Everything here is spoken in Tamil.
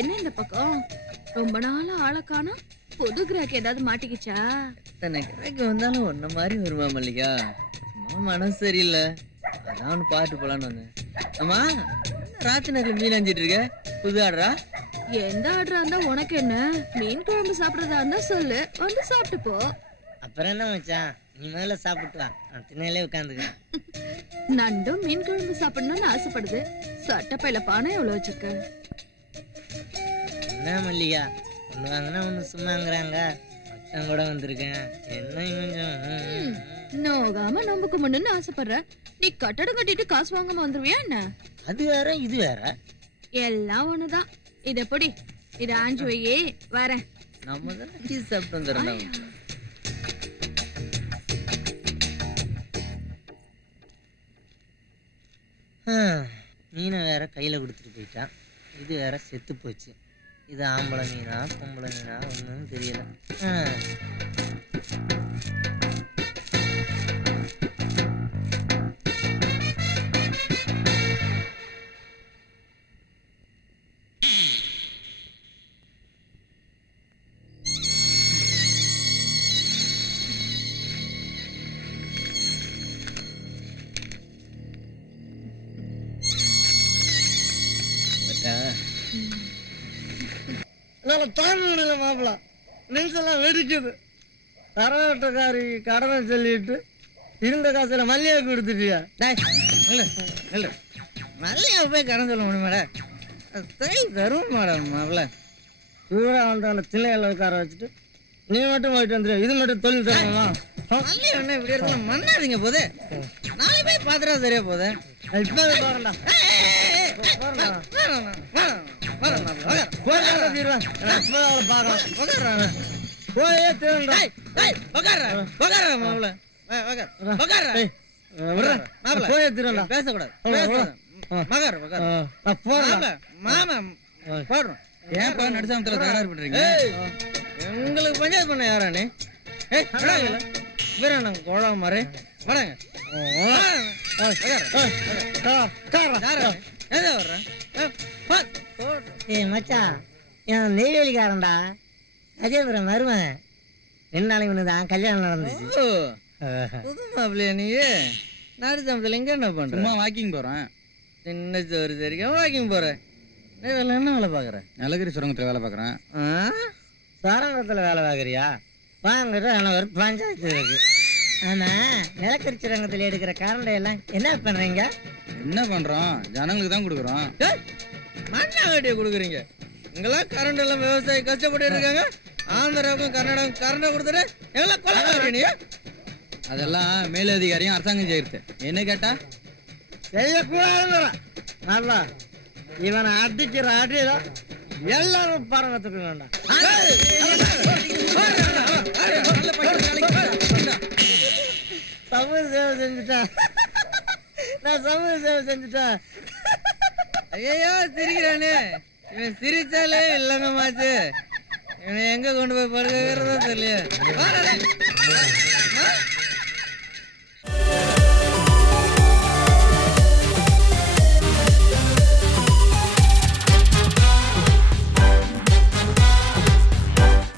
என்ன இந்த பக்கம் ரொம்ப நாளா ஆளை காணோம்? புது கிராக் ஏதாவது மாட்டிக்கிச்சா? எத்தனை கிராக்கு வந்தாலும் ஒன்ன மாதிரி வருமா மல்லிகா? சும்மா மனசு சரியில்லை, அதான் ஒன்று பாட்டு போலான்னு வந்தேன். அம்மா, ராத்திரி நேரத்தில் மீன் அஞ்சிட்டு இருக்க? புது ஆர்டரா? எந்த ஆர்டரா இருந்தா உனக்கு என்ன? மீன் குழம்பு சாப்பிடறதா இருந்தா சொல்லு, வந்து சாப்பிட்டு போ. அப்புறம் என்ன மச்சான், நீ முதல்ல சாப்பிட்டு வா, நான் திண்ணையிலே உட்காந்துக்கிறேன். நண்டும் மீன் குழம்பு சாப்பிடணும்னு ஆசைப்படுது. சட்டப்பையில பானை எவ்வளவு வச்சிருக்க? என்ன மல்லிகா, ஒண்ணு வாங்கினா ஒண்ணு சும்மாங்கிறாங்க. மச்சான் கூட வந்திருக்கேன், என்ன கொஞ்சம் நோகாம நம்புக்கு முன்னு ஆசைப்படுற. நீ கட்டடம் கட்டிட்டு காசு வாங்காம வந்துருவியா என்ன? அது வேற இது வேற, எல்லாம் ஒண்ணுதான். இத பொடி, இத ஆஞ்சு வையே, வரேன். நம்ம தானே சீஸ் சாப்பிட்டு வந்துடுறோம். மீனை வேற கையில கொடுத்துட்டு போயிட்டான். இது வேற செத்து போச்சு. இது ஆம்பளை மீனா பொம்பளை மீனா ஒன்றும் தெரியல. தாங்க முடியல மாப்பிள்ள, நெஞ்செல்லாம் வெடிக்குது. கரகாட்டக்காரி கடனை சொல்லிட்டு இருந்த காசுல மல்லிகை கொடுத்துட்டியா? மல்லிகை போய் கடன் சொல்ல முடியுமாடா? தருவோம் மேடம் மாப்பிள்ள. சூடா வந்தாலும் தில்லையில உட்கார வச்சுட்டு நீ மட்டும் போயிட்டு வந்துடு. இது மட்டும் தொழில் தருவா? மல்லிகை என்ன இப்படி இருக்கலாம் மண்ணாதீங்க போதே. நாளை போய் பாத்துறா சரியா போதே. இப்போ பாருண்டா எங்களுக்கு பஞ்சாயத்து பண்ண யாரானே கோழா மாதிரி வராங்க. மச்சான், என் நெய்வேலிக்காரன்டா அஜேந்திரன் மருமன். 2 நாளைக்கு முன்னதான் கல்யாணம் நடந்துச்சு. புது மாப்பிள்ளையா நீ? நாடு சமத்துல எங்க என்ன பண்ற? சும்மா வாக்கிங் போறேன். சின்ன சோறு சரிக்கா வாக்கிங் போறேன். என்ன வேலை பாக்குற? நிலகிரி சுரங்கத்துல வேலை பாக்குறேன். சுரங்கத்துல வேலை பாக்குறியா? வாங்கிட்டு எனக்கு ஒரு பஞ்சாயத்து இருக்கு. ஆமா, நிலக்கரி சுரங்கத்துல எடுக்கிற கரண்டை எல்லாம் என்ன பண்றீங்க? என்ன பண்றோம், ஜனங்களுக்கு தான் கொடுக்குறோம். மண்ணா கட்டிய கொடுக்குறீங்க. இங்கெல்லாம் கரண்ட் எல்லாம் விவசாயி கஷ்டப்பட்டு இருக்காங்க. ஆந்திராவுக்கும் கர்நாடகம் கரண்டை கொடுத்துட்டு எல்லாம் கொலை. அதெல்லாம் மேலதிகாரியும் அரசாங்கம் செய்யறது. என்ன கேட்டா செய்யக்கூடாது. நல்லா இவனை அடிக்கிற அடியில எல்லாரும் பரவத்துக்கு வேண்டாம். சமூக சேவை செஞ்சுட்டா, நான் சமூக சேவை செஞ்சுட்டேன். ஐயோ சிரிக்கிறானே, இவன் சிரிச்சாலே இல்லங்கம்மாச்சு. இவனை எங்க கொண்டு போய் படுக்கிறதா தெரியல.